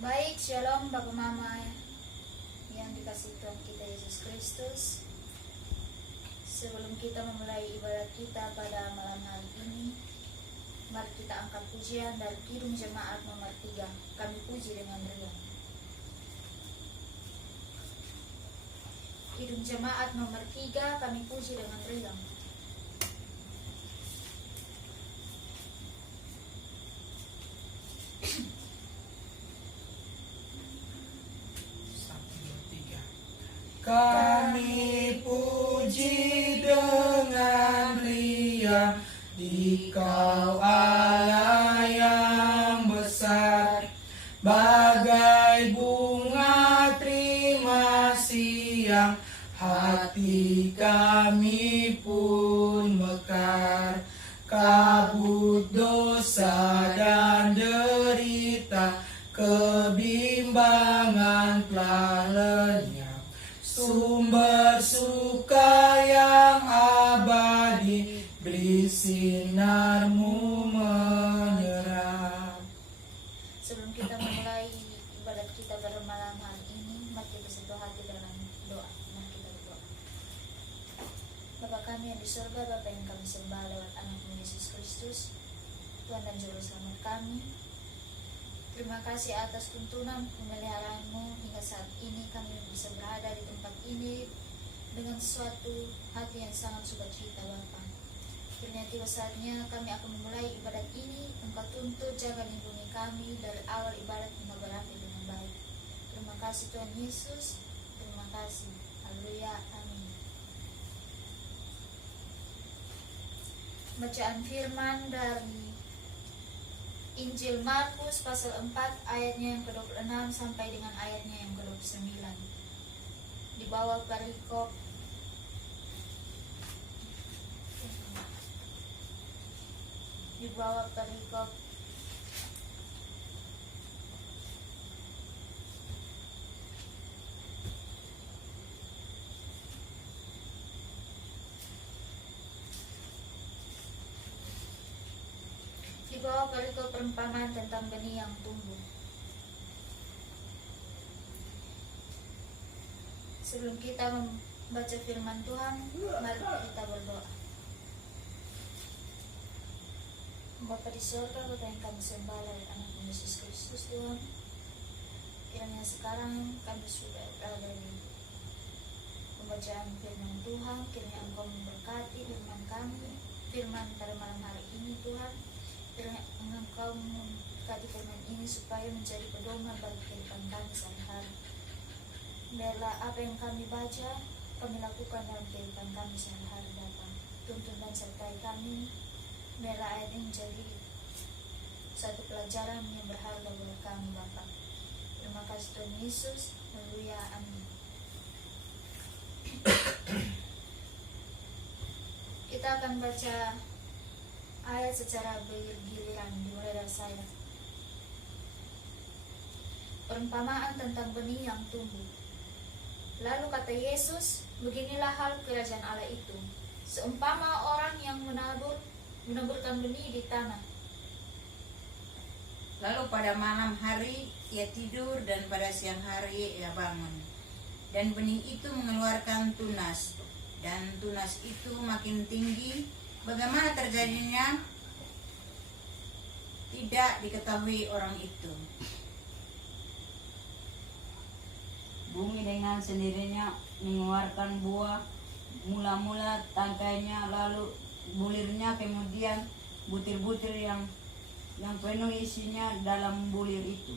Baik, shalom Bapak Mama yang dikasihi Tuhan kita Yesus Kristus. Sebelum kita memulai ibadat kita pada malam hari ini, mari kita angkat pujian dari Kidung Jemaat nomor 3. Kami puji dengan riang. Kidung Jemaat nomor 3, kami puji dengan riang. Kami puji dengan riang Dikau Allah yang besar, bagai bunga terima siang, hati kami pun mekar. Kabut dosa dan derita, kebimbangan telah lenyap. Sumber suka yang abadi, beri sinar-Mu menyerap. Sebelum kita memulai ibadat kita pada malam hari ini, mari kita satu hati dalam doa. Mari kita berdoa. Bapa kami yang di surga, Bapa yang kami sembah lewat Anak-Mu Yesus Kristus, Tuhan dan Juru Selamat kami, terima kasih atas tuntunan pemeliharaan-Mu hingga saat ini kami bisa berada di tempat ini dengan suatu hati yang sangat sukacita Bapa. Kiranya tiba saatnya kami akan memulai ibadat ini, Engkau tuntut jaga lindungi kami dari awal ibadat hingga berakhir dengan baik. Terima kasih Tuhan Yesus, terima kasih. Haleluya, amin. Bacaan firman dari Injil Markus pasal 4 ayatnya yang ke-26 sampai dengan ayatnya yang ke-29. Di bawah perikop perumpamaan tentang benih yang tumbuh. Sebelum kita membaca firman Tuhan, mari kita berdoa. Bapa di surga, Bapa yang kami sembah lewat Anak-Mu Yesus Kristus Tuhan, kiranya sekarang kami sudah berada di pembacaan firman Tuhan. Kiranya Engkau memberkati firman kami, firman pada malam hari ini Tuhan. Kiranya Engkau memberkati firman ini supaya menjadi pedoman bagi kehidupan kami sehari-hari. Biarlah apa yang kami baca, kami lakukan dalam kehidupan kami sehari-hari Bapa. Tuntun dan sertai kami. Biarlah ayat ini menjadi satu pelajaran yang berharga buat kami Bapa. Terima kasih Tuhan Yesus. Haleluya, amin. Kita akan baca ayat secara bergiliran, dimulai dari saya. Perumpamaan tentang benih yang tumbuh. Lalu kata Yesus, beginilah hal kerajaan Allah itu. Seumpama orang yang menaburkan benih di tanah. Lalu pada malam hari ia tidur dan pada siang hari ia bangun. Dan benih itu mengeluarkan tunas. Dan tunas itu makin tinggi. Bagaimana terjadinya? Tidak diketahui orang itu. Bumi dengan sendirinya mengeluarkan buah, mula-mula tangkainya, lalu bulirnya, kemudian butir-butir yang penuh isinya dalam bulir itu.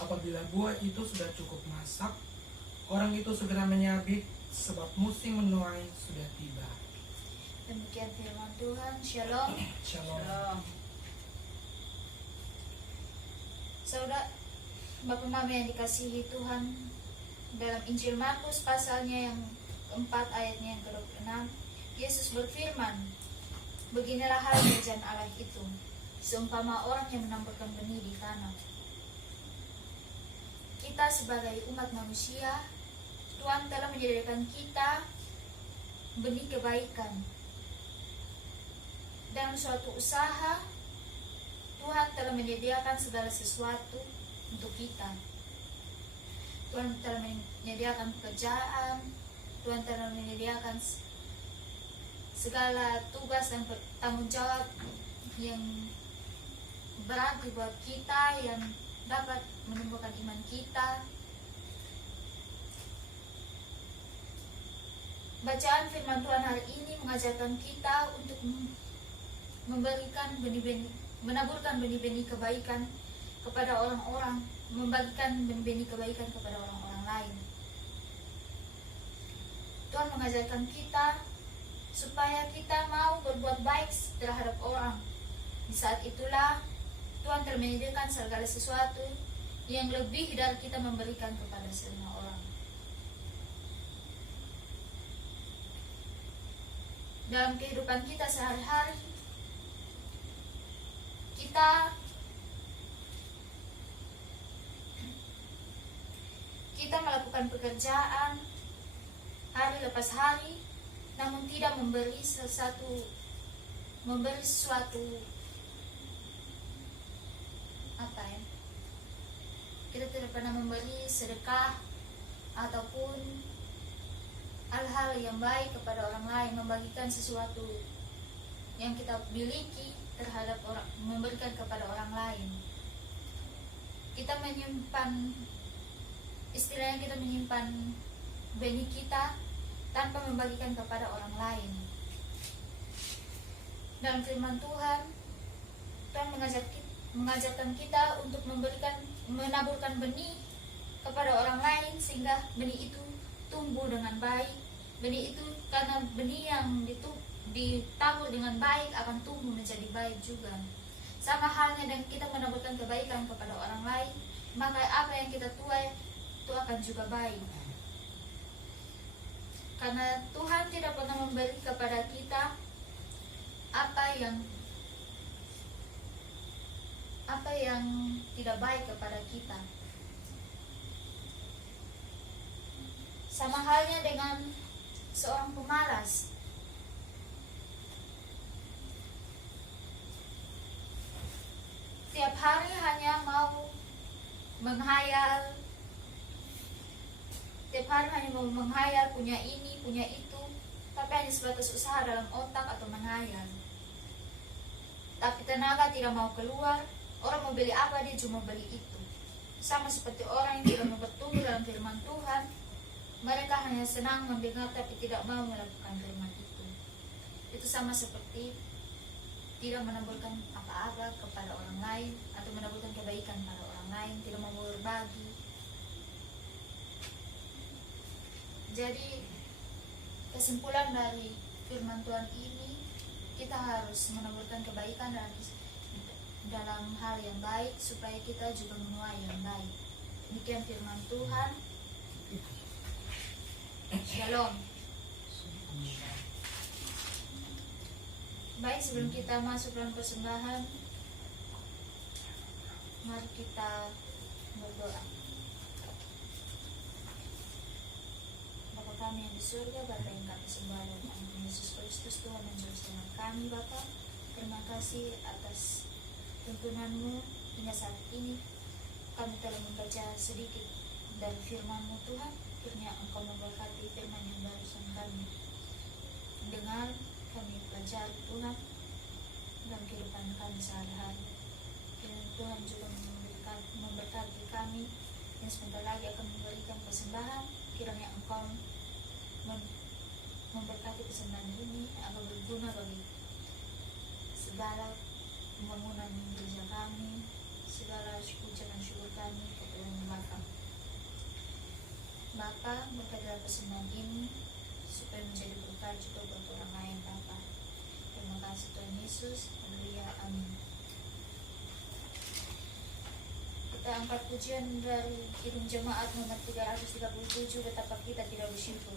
Apabila buah itu sudah cukup masak, orang itu segera menyabit, sebab musim menuai sudah tiba. Demikian firman Tuhan. Shalom. Shalom. Saudara Bapak Mama yang dikasihi Tuhan, dalam Injil Markus pasalnya yang keempat ayatnya yang ke-26, Yesus berfirman, beginilah hal kerajaan Allah itu, seumpama orang yang menaburkan benih di tanah. Kita sebagai umat manusia, Tuhan telah menyediakan kita benih kebaikan. Dalam suatu usaha, Tuhan telah menyediakan segala sesuatu untuk kita. Tuhan telah menyediakan pekerjaan, Tuhan telah menyediakan segala tugas dan tanggung jawab yang berarti buat kita, yang dapat menumbuhkan iman kita. Bacaan firman Tuhan hari ini mengajarkan kita untuk memberikan benih-benih, menaburkan benih-benih kebaikan kepada orang-orang, membagikan benih-benih kebaikan kepada orang-orang lain. Tuhan mengajarkan kita supaya kita mau berbuat baik terhadap orang. Di saat itulah Tuhan telah menyediakan segala sesuatu yang lebih dari kita memberikan kepada semua orang. Dalam kehidupan kita sehari-hari, kita melakukan pekerjaan hari lepas hari, namun tidak memberi sesuatu kita tidak pernah memberi sedekah ataupun hal-hal yang baik kepada orang lain, membagikan sesuatu yang kita miliki terhadap orang, memberikan kepada orang lain. Kita menyimpan, istilahnya kita menyimpan benih kita tanpa membagikan kepada orang lain. Dalam firman Tuhan, Tuhan mengajarkan kita untuk menaburkan benih kepada orang lain sehingga benih itu tumbuh dengan baik. Benih itu, karena benih yang ditabur dengan baik akan tumbuh menjadi baik juga. Sama halnya dengan kita menaburkan kebaikan kepada orang lain, maka apa yang kita tuai itu akan juga baik. Karena Tuhan tidak pernah memberi kepada kita apa yang tidak baik kepada kita. Sama halnya dengan seorang pemalas. Tiap hari hanya mau menghayal, punya ini, punya itu, tapi hanya sebatas usaha dalam otak atau menghayal. Tapi tenaga tidak mau keluar. Orang mau beli apa, dia cuma beli itu. Sama seperti orang yang tidak mau bertumbuh dalam firman Tuhan. Mereka hanya senang mendengar tapi tidak mau melakukan firman itu. Itu sama seperti tidak menaburkan apa-apa kepada orang lain atau menaburkan kebaikan pada orang lain, tidak mau berbagi. Jadi kesimpulan dari firman Tuhan ini, kita harus menaburkan kebaikan dalam hal yang baik supaya kita juga menuai yang baik. Demikian firman Tuhan. Shalom. Baik, sebelum kita masuk dalam persembahan, mari kita berdoa. Bapa kami yang di surga, Bapa yang kami sembah dalam nama Yesus Kristus, Tuhan dan Juru Selamat kami, Bapa. Terima kasih atas tuntunanmu hingga saat ini. Kami telah membaca sedikit dari firman-Mu, Tuhan. Kiranya Engkau memberkati firman yang barusan kami dengar, kami pelajari, Tuhan, dalam kehidupan kami sehari-hari. Kiranya Tuhan juga memberkati kami yang sebentar lagi akan memberikan persembahan. Kiranya Engkau memberkati persembahan ini agar berguna bagi segala pembangunan gereja kami, segala puja dan syukur kami kepada Bapa. Bapa, berkati dalam persembahan ini supaya menjadi berkat juga buat orang lain, Bapa. Terima kasih Tuhan Yesus. Haleluya, amin. Kita angkat pujian dari Kidung Jemaat nomor 337, betapa kita tidak bersyukur.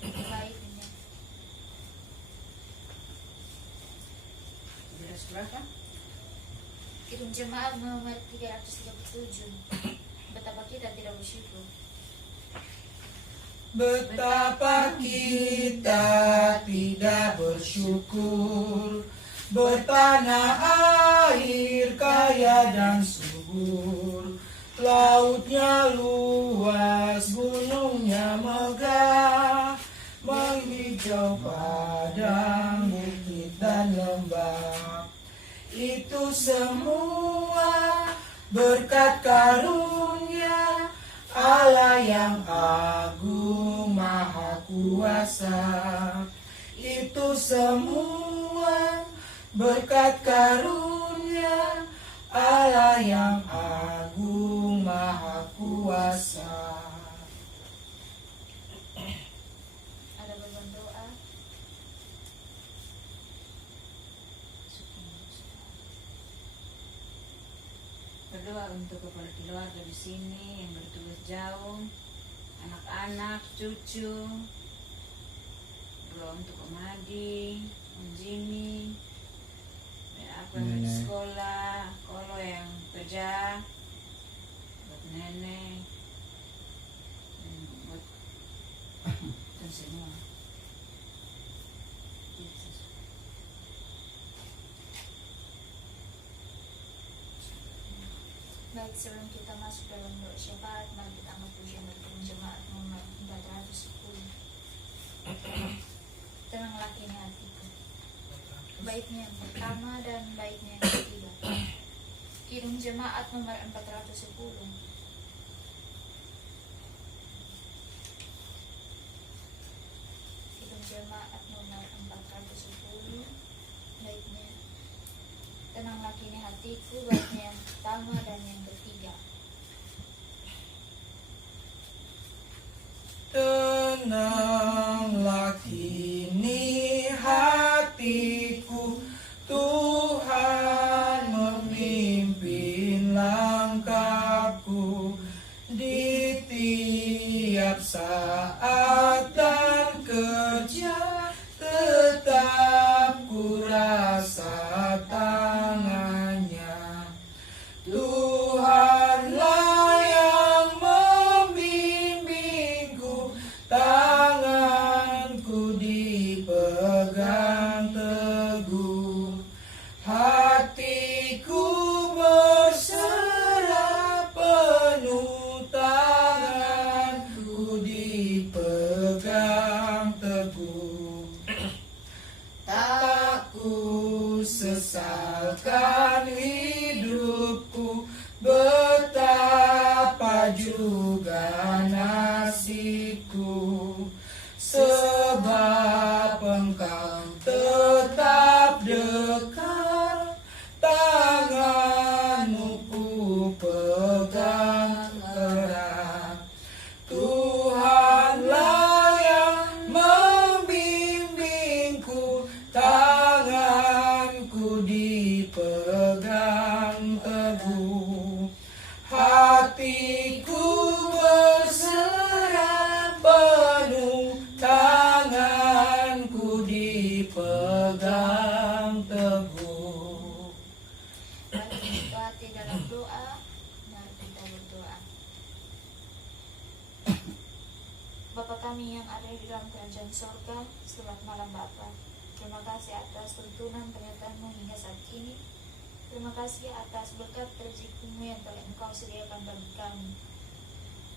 Baiknya. Berapa? Kidung Jemaat nomor 337, betapa kita tidak bersyukur. Betapa kita tidak bersyukur, bertanah air kaya dan subur. Lautnya luas, gunungnya megah, menghijau padang, bukit dan lembah. Itu semua berkat karunia Allah yang agung maha kuasa. Itu semua berkat karunia Allah yang agung maha kuasa. Ada beban doa. Berdoa untuk kepala keluarga di sini yang bertugas jauh, anak-anak, cucu. Doa untuk Om Adi, Om Jimmy, dan aku yang di sekolah, Kolo yang kerja, buat nenek, dan buat dan semua. Baik, sebelum kita masuk dalam doa syafaat, mari kita angkat pujian bertemu jemaat nomor 410. Tenanglah kini hatiku, baiknya yang pertama dan baiknya yang ketiga. Kidung jemaat nomor 410. Kidung jemaat nomor 410, baiknya tenanglah kini hatiku, baiknya yang pertama dan yang ketiga. Tenanglah kini hatiku, Tuhan memimpin langkahku di tiap saat dan kerja, tetap ku rasa tangannya. Tuhanlah yang membimbingku, tanganku dipegang teguh, hatiku berserah penuh, tanganku dipegang teguh. Tak ku sesalkan hidupku, betapa juga nasibku, sebab Engkau tetap dekat, tanganmu ku pegang erat. Tuhanlah yang membimbingku, tanganku dipegang teguh, hatiku berserah penuh, tanganku dipegang teguh. Mari kita hati dalam doa. Mari kita berdoa. Bapa kami yang ada di dalam kerajaan sorga, selamat malam Bapa. Terima kasih atas tuntunan penyertaan-Mu hingga saat ini. Terima kasih atas berkat rezeki-Mu yang telah Engkau sediakan bagi kami.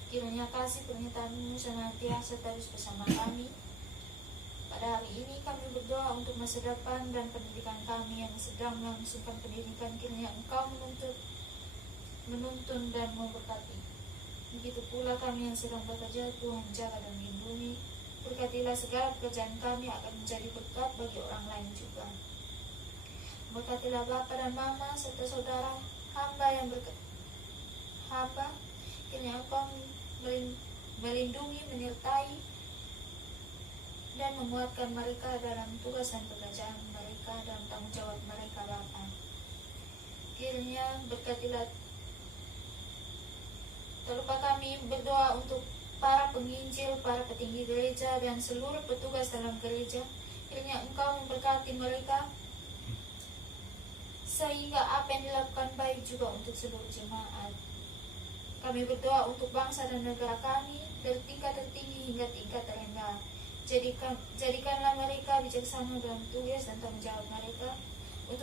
Kiranya kasih penyertaan-Mu senantiasa terus bersama kami. Pada hari ini kami berdoa untuk masa depan dan pendidikan kami yang sedang melangsungkan pendidikan. Kiranya Engkau menuntun dan memberkati. Begitu pula kami yang sedang bekerja, Tuhan jaga dan lindungi. Berkatilah segala pekerjaan kami akan menjadi berkat bagi orang lain juga. Berkatilah Bapa dan Mama serta saudara hamba yang hamba. Kiranya Engkau melindungi, menyertai dan menguatkan mereka dalam tugas dan pekerjaan mereka, dalam tanggung jawab mereka Bapa. Kiranya berkatilah. Tak lupa kami berdoa untuk para penginjil, para petinggi gereja, dan seluruh petugas dalam gereja. Kiranya Engkau memberkati mereka, sehingga apa yang dilakukan baik juga untuk seluruh jemaat. Kami berdoa untuk bangsa dan negara kami, dari tingkat tertinggi hingga tingkat terendah. Jadikanlah mereka bijaksana dalam tugas dan tanggung jawab mereka,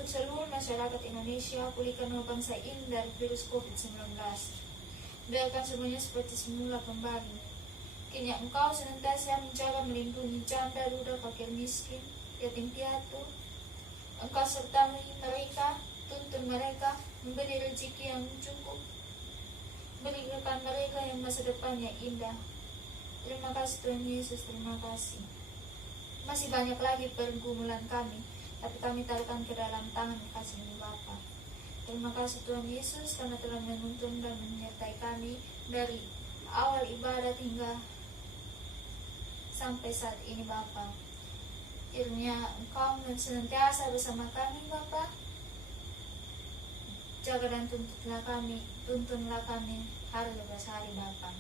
untuk seluruh masyarakat Indonesia, pulihkan nama bangsa ini dari virus COVID-19. Biarkan semuanya seperti semula kembali. Kini Engkau senantiasa menjaga melindungi janda, duda, fakir miskin, yatim piatu. Engkau sertai mereka, tuntun mereka, memberi rezeki yang cukup, berikan mereka yang masa depannya indah. Terima kasih Tuhan Yesus, terima kasih. Masih banyak lagi pergumulan kami, tapi kami taruhkan ke dalam tangan kasih-Mu Bapa. Terima kasih Tuhan Yesus karena telah menuntun dan menyertai kami dari awal ibadat hingga sampai saat ini Bapa. Kiranya Engkau senantiasa bersama kami Bapa. Jaga dan tuntunlah kami hari lepas hari Bapa.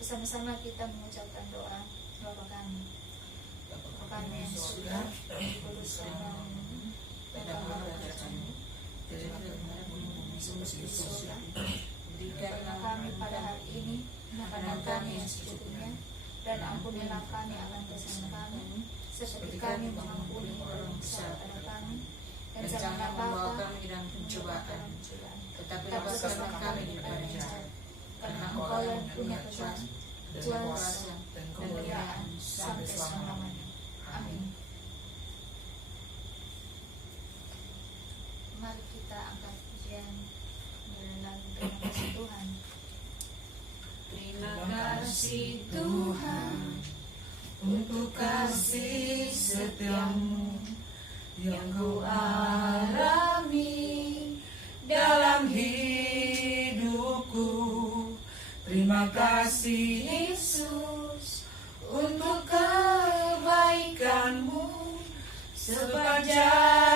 Bersama-sama kita mengucapkan doa Bapa kami. Bapa kami yang surga, dikuduskan namamu, datanglah kerajaan-Mu, jadilah kehendakmu seperti di surga. Berikanlah kami pada hari ini makanan kami yang secukupnya, dan ampunilah kami akan dosa kami, seperti kami mengampuni orang besar pada kami, dan janganlah bawa kami dalam pencobaan, tetapi lepaskanlah kami daripada jahat. Karena Engkau yang punya kuasa dan kemuliaan sampai selama-lamanya. Amin. Mari kita angkat pujian dengan terima kasih Tuhan. Terima kasih Tuhan untuk kasih setiamu yang Kau alami dalam hidupku. Terima kasih Yesus untuk kebaikan-Mu sepanjang